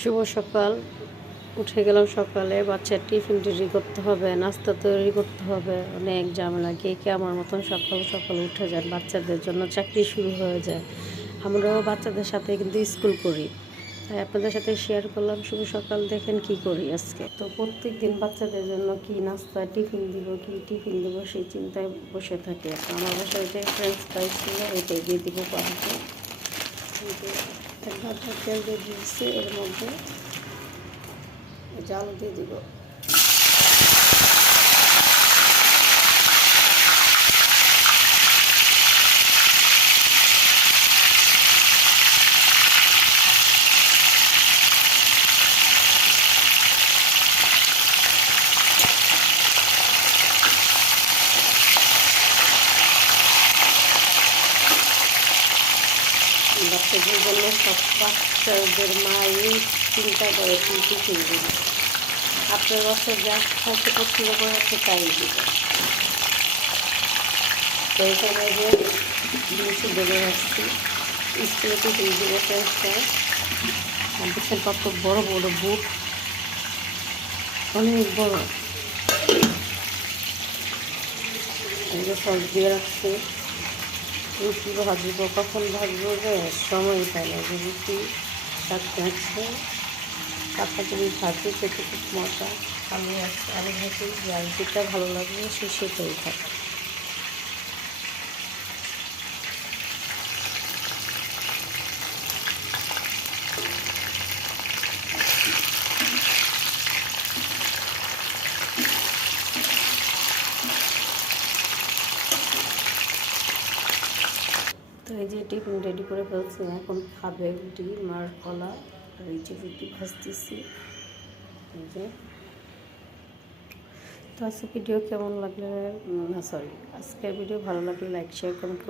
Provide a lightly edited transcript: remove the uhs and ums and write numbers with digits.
শুভ সকাল। উঠে গেলাম সকালে, বাচ্চার টিফিন রেডি করতে হবে, নাস্তা তৈরি করতে হবে, অনেক ঝামেলা। কে কে আমার মতন সকাল সকাল উঠে যান? বাচ্চাদের জন্য চাকরি শুরু হয়ে যায়। আমরাও বাচ্চাদের সাথে কিন্তু স্কুল করি, তাই আপনাদের সাথে শেয়ার করলাম। শুভ সকাল, দেখেন কি করি আজকে। তো প্রত্যেক দিন বাচ্চাদের জন্য কি নাস্তা টিফিন দিব, কি টিফিন দেবো সেই চিন্তায় বসে থাকি। তো আমার বাসায় যে ফ্রেঞ্চ ফ্রাইস ছিল এটাই দিয়ে দিব পানিতে। একবার তেল দিয়ে দিয়েছি, এর মধ্যে জাল দিয়ে দিব। বাচ্চাদের জন্য সব বাচ্চাদের মাই চিন্তা করে কি টিফিন দিব। আপনার বাচ্চা যা খাইতে পছন্দ করে আপনি তাই দিব। তো এখানে যে জিনিস বেড়ে রাখছি, স্কুলে টিফিন দিব ফ্রেঞ্চ ফ্রাই। আর দেখছেন কত বড় বড় বুট, অনেক বড়। এই যে সস দিয়ে রাখছি। রুটি ভাজবো, কখন ভাজবো যে সময় পাই না। যে রুটি সাথে আছে কাঁচা করি ভাজি, খেতে খুব মজা। আলু আছে, আলু ভাজি, যার যেটা ভালো লাগবে সে সেটাই খাবে। তো এই যে টিফিন রেডি করে ফেলছি, এখন খাবে। ডিম আর কলা, আর এই যে রুটি ভাজতেছি। এই যে তো আজকে ভিডিও কেমন লাগলে, না সরি, আজকের ভিডিও ভালো লাগলে লাইক শেয়ার কমেন্ট